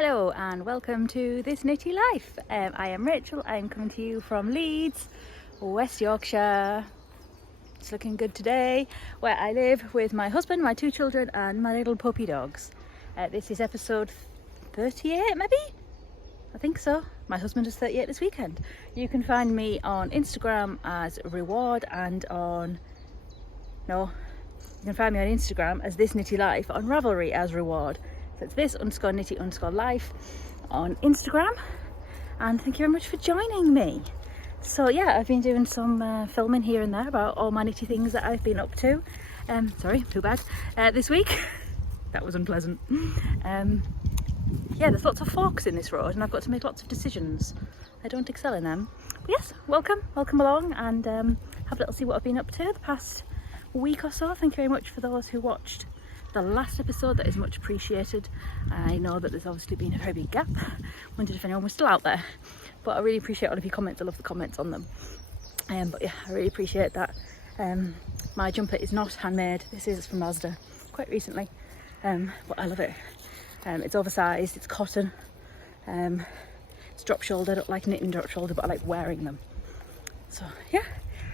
Hello and welcome to This Knitty Life. I am Rachel. I'm coming to you from Leeds, West Yorkshire. It's looking good today, where I live with my husband, my two children and my little puppy dogs. This is episode 38 maybe? I think so. My husband is 38 this weekend. You can find me on Instagram as Reward and you can find me on Instagram as This Knitty Life, on Ravelry as Reward. So it's this_knitty_life on Instagram, and thank you very much for joining me. So yeah, I've been doing some filming here and there about all my knitty things that I've been up to. Sorry, too bad. This week, that was unpleasant. Yeah, there's lots of forks in this road and I've got to make lots of decisions. I don't excel in them. But yes, welcome along, and have a little see what I've been up to the past week or so. Thank you very much for those who watched the last episode. That is much appreciated. I know that there's obviously been a very big gap. Wondered if anyone was still out there, but I really appreciate all of your comments. I love the comments on them. But yeah, I really appreciate that. My jumper is not handmade. This is from Mazda, quite recently, but I love it. It's oversized, it's cotton, it's drop shoulder. I don't like knitting drop shoulder, but I like wearing them. So yeah,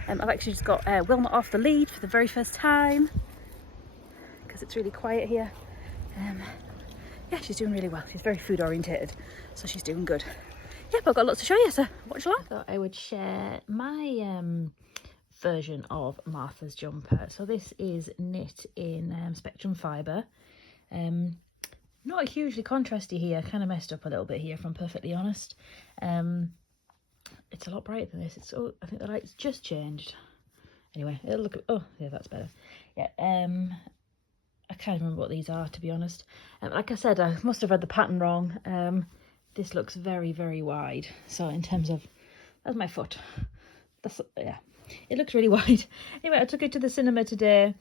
I've actually just got Wilma off the lead for the very first time, because it's really quiet here. Yeah, she's doing really well. She's very food orientated, so she's doing good. Yeah, but I've got lots to show you, so watch along. So I would share my version of Martha's jumper. So this is knit in Spectrum Fibre. Not a hugely contrasty here, kind of messed up a little bit here if I'm perfectly honest. It's a lot brighter than this. I think the light's just changed. Anyway, it'll look, oh yeah, that's better. Yeah, I can't remember what these are, to be honest. Like I said, I must have read the pattern wrong. This looks very, very wide. So in terms of, that's my foot. Yeah, it looks really wide. Anyway, I took it to the cinema today,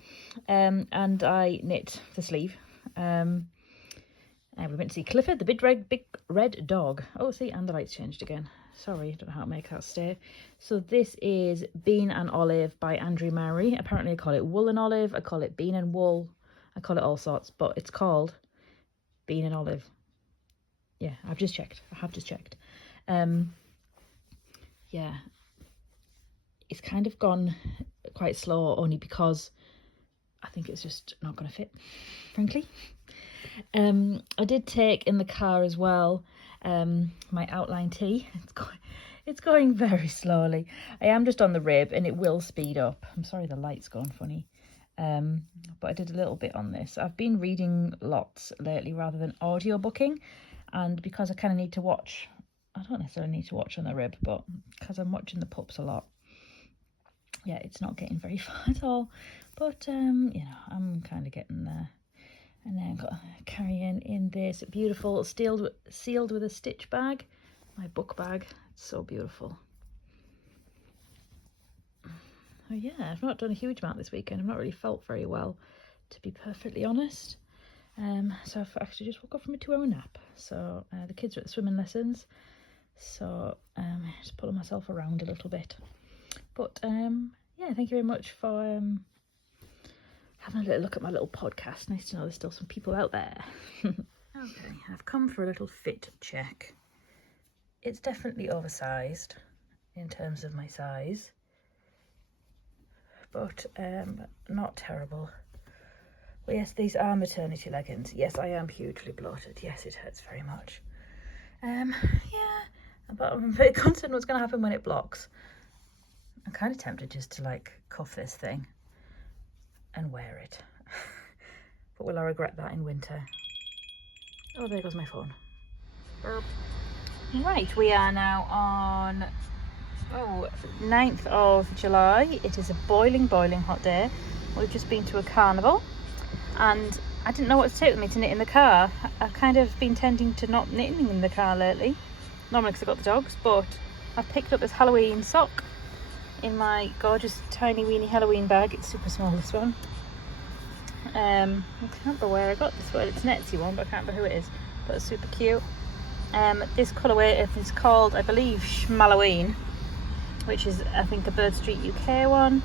and I knit the sleeve. We went to see Clifford, the big red dog. Oh, see, and the light's changed again. Sorry, I don't know how to make that stay. So this is Bean and Olive by Andrew Murray. Apparently I call it wool and olive, I call it bean and wool, I call it all sorts, but it's called Bean and Olive. Yeah, I have just checked. Yeah, it's kind of gone quite slow, only because I think it's just not going to fit, frankly. I did take in the car as well my outline tee. It's going very slowly. I am just on the rib and it will speed up. I'm sorry the light's gone funny. But I did a little bit on this. I've been reading lots lately rather than audiobooking, and because I kind of need to watch, I don't necessarily need to watch on the rib, but because I'm watching the pups a lot, yeah, it's not getting very far at all. But you know, I'm kind of getting there. And then I've got carrying in this beautiful sealed with a stitch bag, my book bag. It's so beautiful. Oh yeah, I've not done a huge amount this weekend. I've not really felt very well, to be perfectly honest. So I've actually just woke up from a 2-hour nap. So the kids are at the swimming lessons, so just pulling myself around a little bit. But yeah, thank you very much for having a little look at my little podcast. Nice to know there's still some people out there. Okay, I've come for a little fit check. It's definitely oversized in terms of my size, but not terrible. Well, yes, these are maternity leggings. Yes, I am hugely bloated. Yes, it hurts very much. Yeah, but I'm very concerned what's going to happen when it blocks. I'm kind of tempted just to like cuff this thing and wear it. But will I regret that in winter? Oh, there goes my phone. Burp. Right, we are now on 9th of July. It is a boiling hot day. We've just been to a carnival and I didn't know what to take with me to knit in the car. I've kind of been tending to not knitting in the car lately, normally because I've got the dogs, but I've picked up this Halloween sock in my gorgeous tiny weeny Halloween bag. It's super small, this one. I can't remember where I got this one. It's an Etsy one, but I can't remember who it is, but it's super cute. This colourway is called, I believe, Schmalloween, which is, I think, a Bird Street UK one,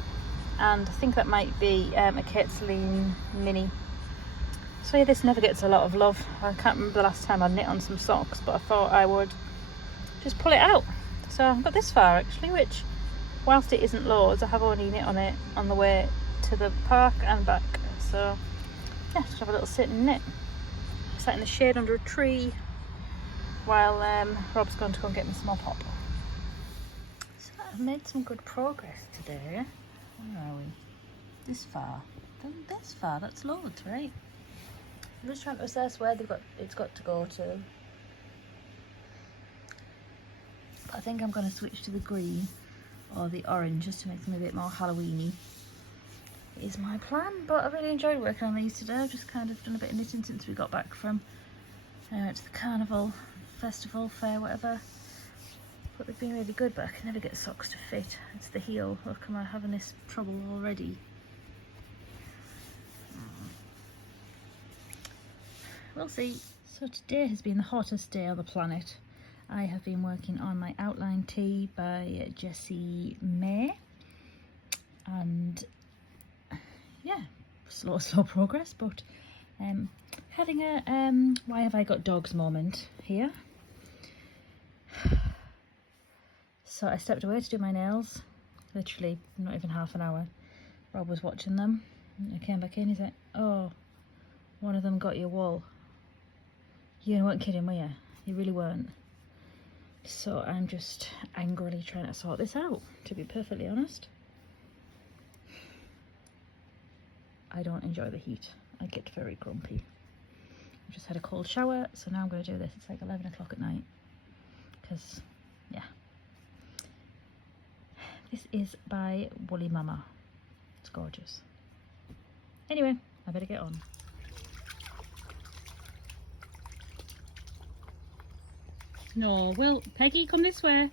and I think that might be a Kate Celine mini. So yeah, this never gets a lot of love. I can't remember the last time I knit on some socks, but I thought I would just pull it out. So I've got this far actually, which whilst it isn't loads, I have only knit on it on the way to the park and back. So yeah, just have a little sit and knit. I sat in the shade under a tree while Rob's going to go and get me some more pop. So I've made some good progress today. Where are we? This far. This far, that's loads, right? I'm just trying to assess where it's got to go to. But I think I'm going to switch to the green or the orange just to make them a bit more Halloweeny. Is my plan, but I really enjoyed working on these today. I've just kind of done a bit of knitting since we got back from to the carnival, festival, fair, whatever. But they've been really good, but I can never get socks to fit. It's the heel. Look, am I having this trouble already? We'll see. So today has been the hottest day on the planet. I have been working on my outline tee by Jessie May, and yeah, slow progress, but having a why have I got dogs moment here. So I stepped away to do my nails, literally not even half an hour. Rob was watching them. I came back in, he's like, oh, one of them got your wool. You weren't kidding, were you? You really weren't. So I'm just angrily trying to sort this out, to be perfectly honest. I don't enjoy the heat. I get very grumpy. I just had a cold shower, so now I'm going to do this. It's like 11 o'clock at night. Because, yeah. This is by Woolly Mama. It's gorgeous. Anyway, I better get on. No, well, Peggy, come this way.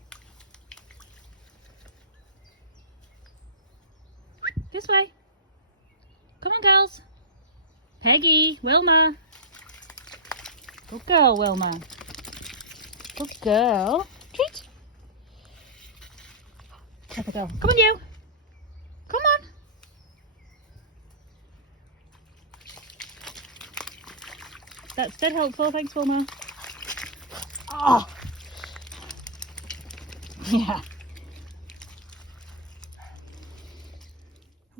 This way. Come on, girls. Peggy, Wilma. Good girl, Wilma. Good girl. Treat. Let her go. Come on, you. Come on. That's dead helpful. Thanks, Wilma. Oh. Yeah.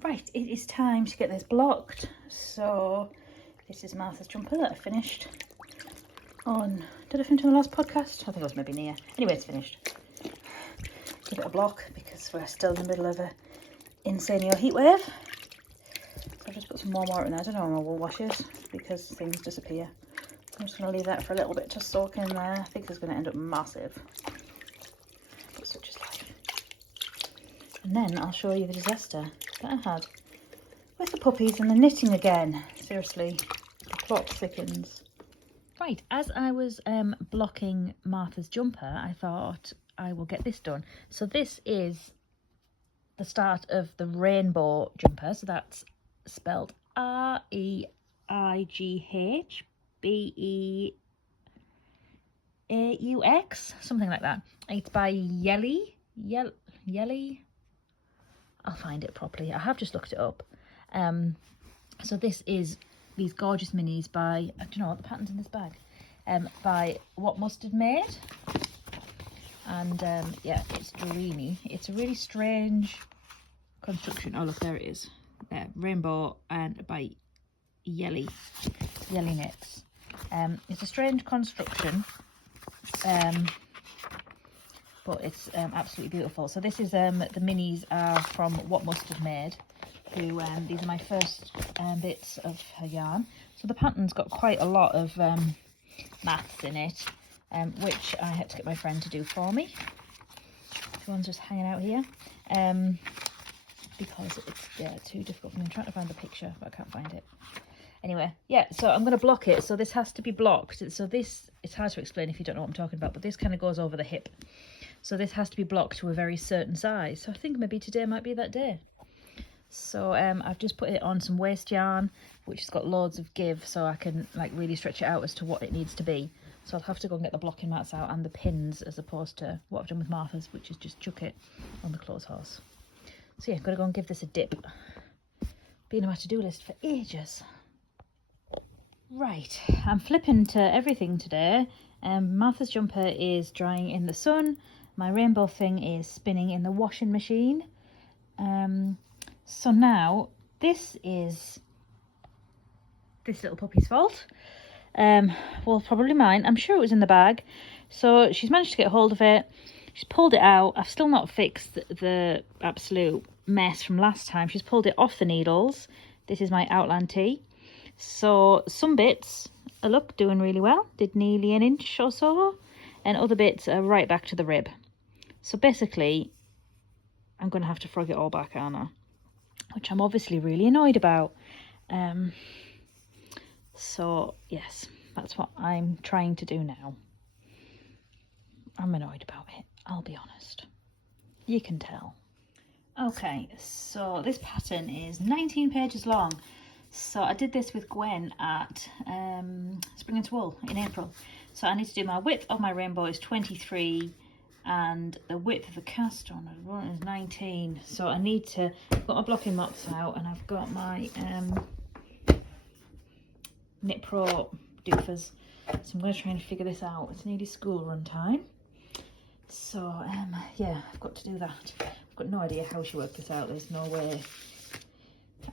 Right, it is time to get this blocked. So this is Martha's jumper that I finished on, did I finish on the last podcast? I think it was maybe near. Anyway, it's finished. Give it a block because we're still in the middle of a insane heat wave. I've just put some more water in there. I don't know where my wool wash is because things disappear. I'm just going to leave that for a little bit to soak in there. I think it's going to end up massive. But such is life. And then I'll show you the disaster that I had with the puppies and the knitting again. Seriously, the plot thickens. Right, as I was blocking Martha's jumper, I thought I will get this done. So this is the start of the rainbow jumper. So that's spelled REIGHBEAUX, something like that. It's by Yelly. I'll find it properly. I have just looked it up. So this is these gorgeous minis by, I don't know what the pattern's in this bag, by What Mustard Made. And yeah, it's dreamy. It's a really strange construction. Oh look, there it is. Rainbow and by Yelly Knits. It's a strange construction, but it's absolutely beautiful. So this is the minis are from What Mustard Made, who these are my first bits of her yarn. So the pattern's got quite a lot of maths in it, which I had to get my friend to do for me. This one's just hanging out here because it's too difficult for me. I'm trying to find the picture, but I can't find it. Anyway, yeah, so I'm going to block it. So this has to be blocked. So this, it's hard to explain if you don't know what I'm talking about, but this kind of goes over the hip. So this has to be blocked to a very certain size. So I think maybe today might be that day. So I've just put it on some waste yarn, which has got loads of give, so I can like really stretch it out as to what it needs to be. So I'll have to go and get the blocking mats out and the pins, as opposed to what I've done with Martha's, which is just chuck it on the clothes horse. So yeah, I've got to go and give this a dip. Been on my to-do list for ages. Right, I'm flipping to everything today. Martha's jumper is drying in the sun. My rainbow thing is spinning in the washing machine. So now this is this little puppy's fault. Well, probably mine. I'm sure it was in the bag. So she's managed to get hold of it. She's pulled it out. I've still not fixed the absolute mess from last time. She's pulled it off the needles. This is my outland tee. So some bits are, look, doing really well. Did nearly an inch or so. And other bits are right back to the rib. So basically, I'm going to have to frog it all back, aren't I? Which I'm obviously really annoyed about. So yes, that's what I'm trying to do now. I'm annoyed about it, I'll be honest. You can tell. Okay, so this pattern is 19 pages long. So I did this with Gwen at Spring into Wool in April. So I need to do my width of my rainbow is 23 and the width of the cast on is 19. So I need to, I've got my blocking mops out and I've got my Knit Pro doofers. So I'm going to try and figure this out. It's nearly school run time. So yeah, I've got to do that. I've got no idea how she worked this out. There's no way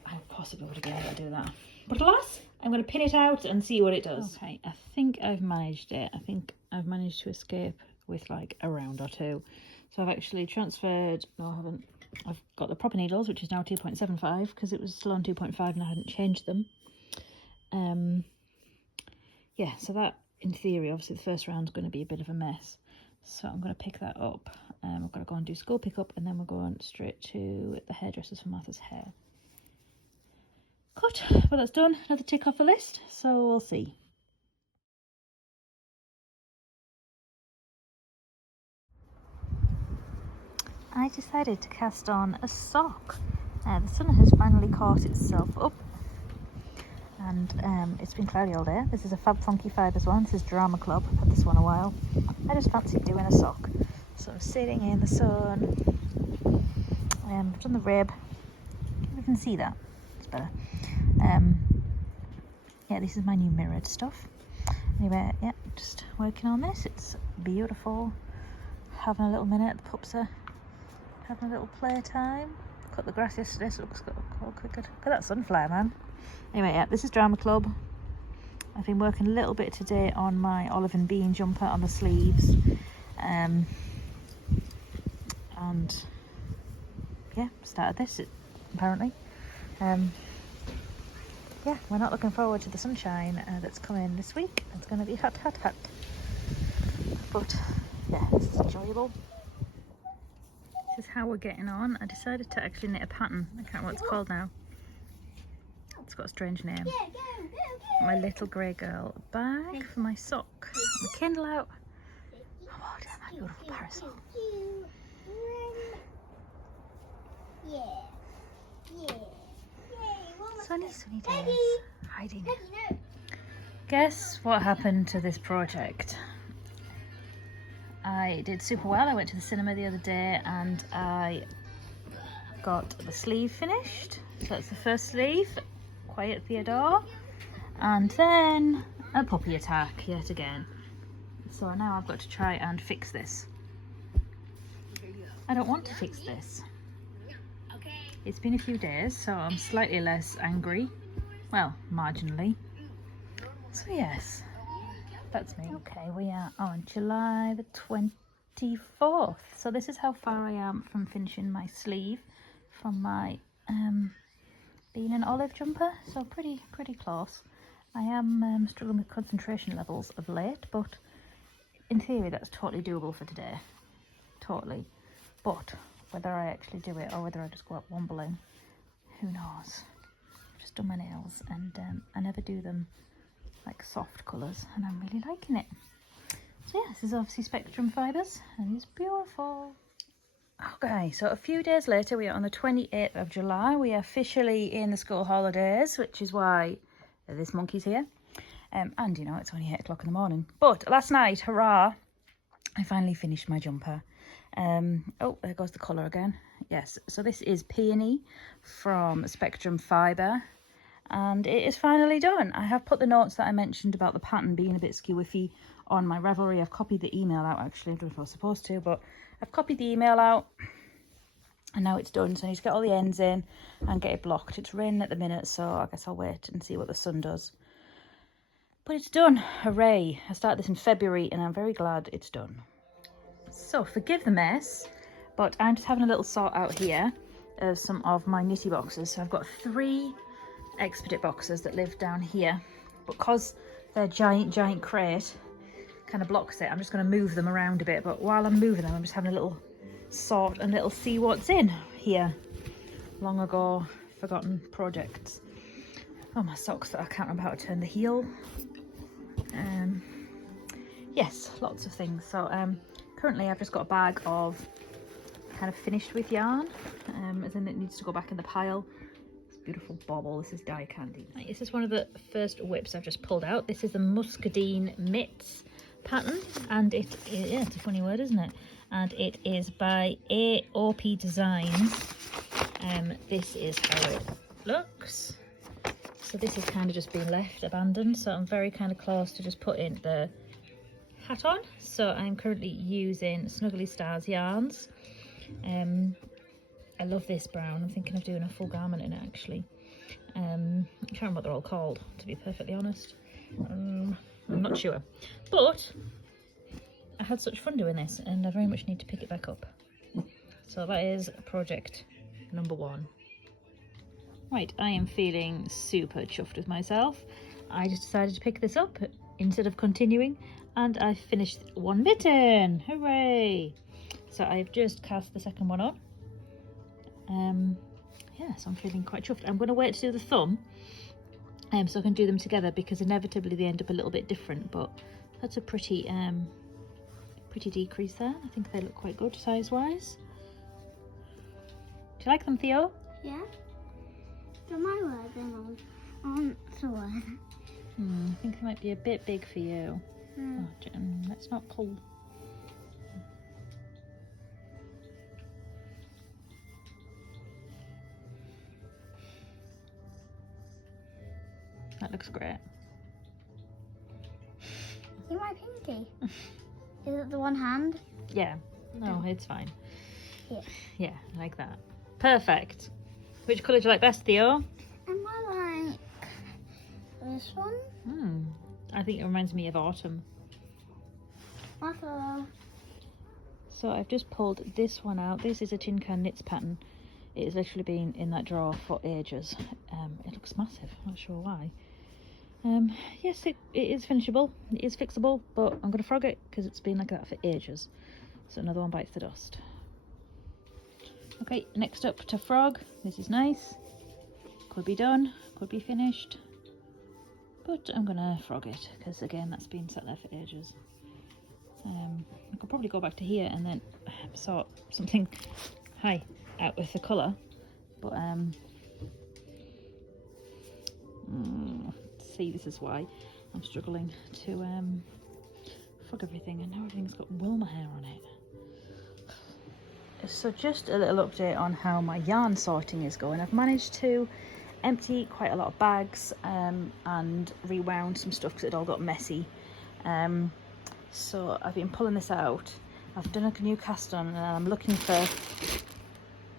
I possibly would have been able to do that. But alas, I'm going to pin it out and see what it does. Okay, I think I've managed it. I think I've managed to escape with like a round or two. So I've actually transferred, no I haven't. I've got the proper needles, which is now 2.75 because it was still on 2.5 and I hadn't changed them. Yeah, so that in theory, obviously the first round's going to be a bit of a mess. So I'm going to pick that up. We're going to go and do school pickup and then we're going straight to the hairdressers for Martha's hair. Good, well that's done. Another tick off the list, so we'll see. I decided to cast on a sock. The sun has finally caught itself up and it's been cloudy all day. This is a Fab Funky Fibres one. This is Drama Club. I've had this one a while. I just fancied doing a sock. So I'm sitting in the sun. I've done the rib. You can see that. It's better. Yeah, this is my new mirrored stuff. Anyway, yeah, just working on this. It's beautiful. Having a little minute. The pups are having a little playtime. Cut the grass yesterday, so it looks all quicker. Look at that sunflower, man. Anyway, yeah, this is Drama Club. I've been working a little bit today on my olive and bean jumper on the sleeves. And yeah, started this apparently. Yeah, we're not looking forward to the sunshine that's coming this week. It's going to be hot, hot, hot. But yeah, this is enjoyable. This is how we're getting on. I decided to actually knit a pattern. I can't remember what it's called now. It's got a strange name. My little grey girl bag for my sock. My Kindle out. Oh, damn, my beautiful parasol. Sunny, sunny days. Hiding. Guess what happened to this project? I did super well. I went to the cinema the other day and I got the sleeve finished. So that's the first sleeve. Quiet Theodore. And then a puppy attack yet again. So now I've got to try and fix this. I don't want to fix this. It's been a few days, so I'm slightly less angry. Well, marginally. So yes, that's me. Okay, we are on July the 24th. So this is how far I am from finishing my sleeve from my bean and olive jumper. So pretty close. I am struggling with concentration levels of late, but in theory that's totally doable for today. Totally. But whether I actually do it or whether I just go up wombling, who knows. I've just done my nails and I never do them like soft colours and I'm really liking it. So yeah, this is obviously Spectrum Fibres and it's beautiful. Okay, so a few days later we are on the 28th of July. We are officially in the school holidays, which is why this monkey's here. And you know, it's only 8 o'clock in the morning. But last night, hurrah, I finally finished my jumper. Oh, there goes the colour again. Yes, so this is Peony from Spectrum Fibre. and it is finally done. I have put the notes that I mentioned about the pattern being a bit skew-iffy on my Ravelry. I've copied the email out actually. I don't know if I was supposed to, but I've copied the email out and now it's done. So I need to get all the ends in and get it blocked. It's raining at the minute, so I guess I'll wait and see what the sun does. But it's done. Hooray. I started this in February and I'm very glad it's done. So forgive the mess, but I'm just having a little sort out here of some of my Knitty boxes. So I've got 3 Expedit boxes that live down here, but because they're giant crate kind of blocks it, I'm just going to move them around a bit. But while I'm moving them, I'm just having a little sort and little see what's in here. Long ago forgotten projects. Oh, my socks that I can't remember how to turn the heel. Yes, lots of things. So currently I've just got a bag of kind of finished with yarn, as in it needs to go back in the pile. This beautiful bauble, this is die candy. Right, this is one of the first whips I've just pulled out. This is the Muscadine Mitts pattern, and it is, yeah, it's a funny word, isn't it? And it is by AOP Designs. This is how it looks. So this is kind of just been left abandoned, so I'm very kind of close to just putting the hat on. So I'm currently using Snuggly Stars yarns. I love this brown. I'm thinking of doing a full garment in it actually. I can't remember what they're all called, to be perfectly honest. I'm not sure, but I had such fun doing this and I very much need to pick it back up. So that is project number 1. Right, I am feeling super chuffed with myself. I just decided to pick this up instead of continuing, and I finished 1 mitten. Hooray! So I've just cast the second one on. Yeah, so I'm feeling quite chuffed. I'm going to wait to do the thumb, so I can do them together, because inevitably they end up a little bit different. But that's a pretty decrease there. I think they look quite good size-wise. Do you like them, Theo? Yeah. So my word then on the one. I think they might be a bit big for you. Oh, let's not pull. That looks great. See my pinky? Is it the one hand? Yeah. No, it's fine. Yeah. Yeah, like that. Perfect. Which colour do you like best, Theo? I like this one. I think it reminds me of autumn. Also, So I've just pulled this one out. This is a Tin Can Knits pattern. It has literally been in that drawer for ages. It looks massive, I'm not sure why. Yes, it is finishable, it is fixable, but I'm going to frog it because it's been like that for ages. So another one bites the dust. Okay, next up to frog. This is nice. Could be done, could be finished. But I'm going to frog it because, again, that's been sat there for ages. I could probably go back to here and then sort something out with the colour. But, see, this is why I'm struggling to frog everything, and now everything's got Wilma hair on it. So just a little update on how my yarn sorting is going. I've managed to empty quite a lot of bags and rewound some stuff because it all got messy. So I've been pulling this out. I've done a new cast on and I'm looking for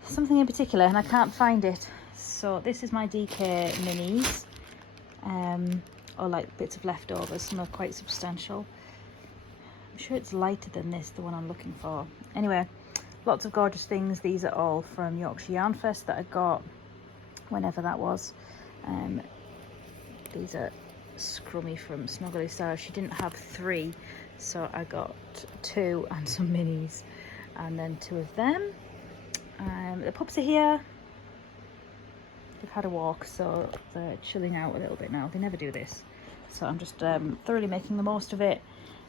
something in particular and I can't find it. So this is my DK minis, or like bits of leftovers. Some are quite substantial. I'm sure it's lighter than this, the one I'm looking for. Anyway, lots of gorgeous things. These are all from Yorkshire Yarn Fest that I got whenever that was. These are scrummy from Snuggly Stars. She didn't have 3, so I got 2 and some minis, and then 2 of them. The pups are here. They've had a walk, so they're chilling out a little bit now. They never do this, so I'm just thoroughly making the most of it.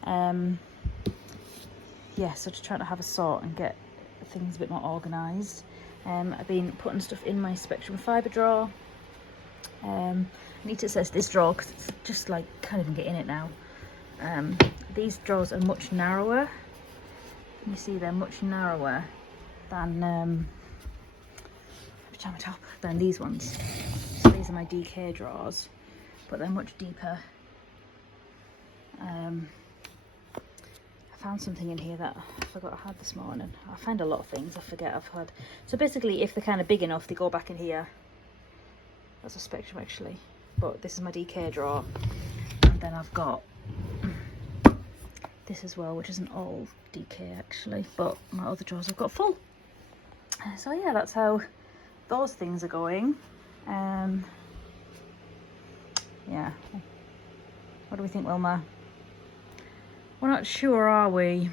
Yeah, so just trying to have a sort and get things a bit more organised. I've been putting stuff in my Spectrum Fibre drawer. Anita says this drawer because it's just like can't even get in it now. These drawers are much narrower. You see, they're much narrower than pajama top than these ones. So these these are my DK drawers, but they're much deeper. I found something in here that I forgot I had this morning. I find a lot of things I forget I've had. So basically, if they're kind of big enough, they go back in here. That's a Spectrum actually, but this is my DK drawer. And then I've got this as well, which isn't all DK actually, but my other drawers I've got full. So yeah, that's how those things are going. Yeah, what do we think, Wilma? We're not sure, are we?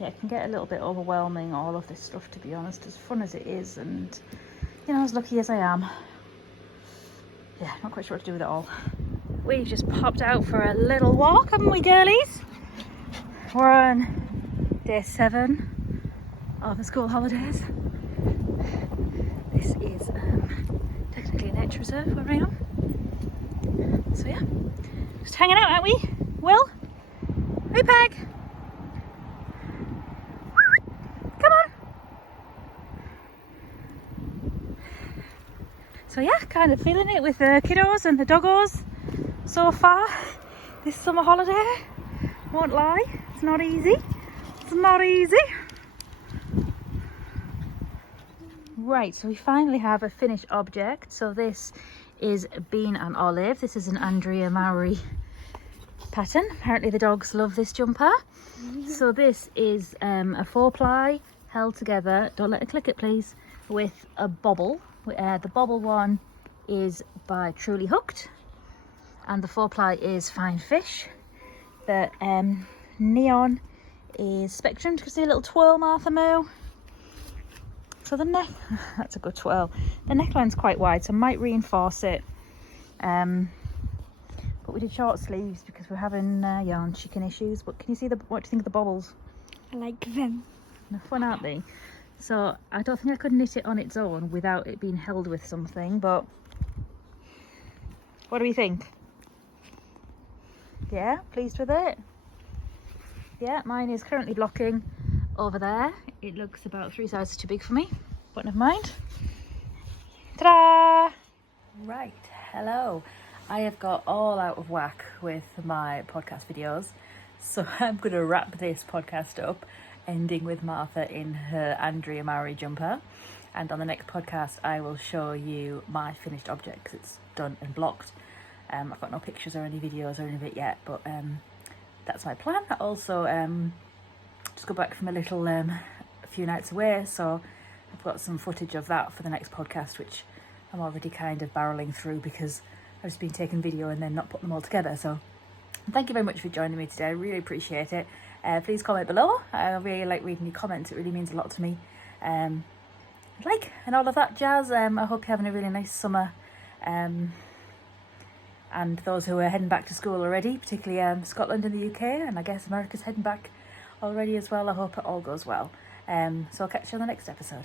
Yeah, it can get a little bit overwhelming, all of this stuff, to be honest, as fun as it is, and you know, as lucky as I am. Yeah, not quite sure what to do with it all. We've just popped out for a little walk, haven't we, girlies? We're on day 7 of the school holidays. This is technically a nature reserve where I am. So yeah, just hanging out, aren't we? Will? Hey, Peg! Come on! So yeah, kind of feeling it with the kiddos and the doggos so far this summer holiday. Won't lie, it's not easy. It's not easy. Right, so we finally have a finished object. So this is Bean and Olive. This is an Andrea Mowry pattern. Apparently the dogs love this jumper. So this is a 4-ply held together, don't let it click it please, with a bobble. The bobble one is by Truly Hooked and the 4-ply is Fine Fish. The neon is Spectrum. You can see a little twirl, Martha Moo. So the neck, that's a good twirl. The neckline's quite wide, so I might reinforce it. But we did short sleeves because we're having yarn chicken issues. But can you see what do you think of the bobbles? I like them. They're fun, aren't they? So I don't think I could knit it on its own without it being held with something, but what do we think? Yeah, pleased with it? Yeah, mine is currently blocking over there. It looks about 3 sizes too big for me, but never mind. Ta-da! Right, hello. I have got all out of whack with my podcast videos, so I'm going to wrap this podcast up, ending with Martha in her Andrea Mowry jumper. And on the next podcast, I will show you my finished object because it's done and blocked. I've got no pictures or any videos or any of it yet, but that's my plan. I also just got back from a little a few nights away, so I've got some footage of that for the next podcast, which I'm already kind of barreling through because I've just been taking video and then not putting them all together. So thank you very much for joining me today. I really appreciate it. Please comment below. I really like reading your comments. It really means a lot to me. And all of that jazz. I hope you're having a really nice summer. And those who are heading back to school already, particularly Scotland and the UK, and I guess America's heading back already as well. I hope it all goes well. So I'll catch you on the next episode.